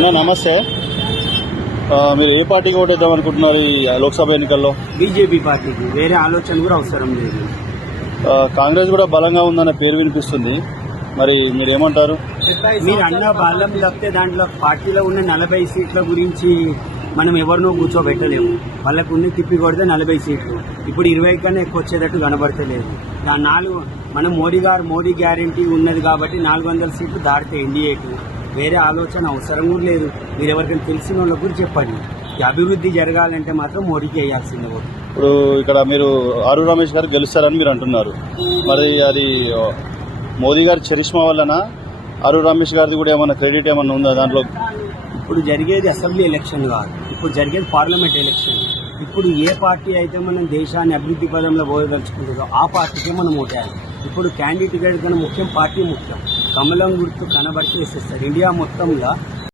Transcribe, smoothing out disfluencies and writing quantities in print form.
అన్న నమస్తే. మీరు ఏ పార్టీకి ఓటేద్దాం అనుకుంటున్నారు ఈ లోక్సభ ఎన్నికల్లో? బీజేపీ పార్టీకి. వేరే ఆలోచన కూడా అవసరం లేదు. కాంగ్రెస్ కూడా బలంగా ఉందన్న పేరు వినిపిస్తుంది, మరి మీరేమంటారు? మీరు అన్న బలం తప్పితే దాంట్లో పార్టీలో ఉన్న 40 సీట్ల గురించి మనం ఎవరినో కూర్చోబెట్టలేము. వాళ్ళకు ఉన్న తిప్పి కొడితే 40 సీట్లు ఇప్పుడు 20 కన్నా ఎక్కువ వచ్చేటట్టు కనబడతలేదు. మనం మోడీ గ్యారంటీ ఉన్నది కాబట్టి 400 సీట్లు దాటితే ఎన్డీఏకి వేరే ఆలోచన అవసరం కూడా లేదు. మీరు ఎవరికైనా తెలిసిన వాళ్ళ గురించి చెప్పండి. ఈ అభివృద్ధి జరగాలంటే మాత్రం మోడీకి వేయాల్సిందే ఓటు. ఇప్పుడు ఇక్కడ మీరు ఆరు రమేష్ గారు గెలుస్తారని మీరు అంటున్నారు, మరి అది మోదీ గారి చరిష్మా వల్లనా? ఆరు రమేష్ గారిది కూడా ఏమన్నా క్రెడిట్ ఏమన్నా ఉందా దాంట్లో? ఇప్పుడు జరిగేది అసెంబ్లీ ఎలక్షన్ కాదు, ఇప్పుడు జరిగేది పార్లమెంట్ ఎలక్షన్. ఇప్పుడు ఏ పార్టీ అయితే మనం దేశాన్ని అభివృద్ధి పదంలో పోదలుచుకుంటుందో ఆ పార్టీకే మనం ఓటేయాలి. ఇప్పుడు క్యాండిడేట్ కన్నా ముఖ్యం పార్టీ ముఖ్యం. కమలం గుర్తు కనబడితే వేసేస్తారు. ఇండియా మొత్తంలో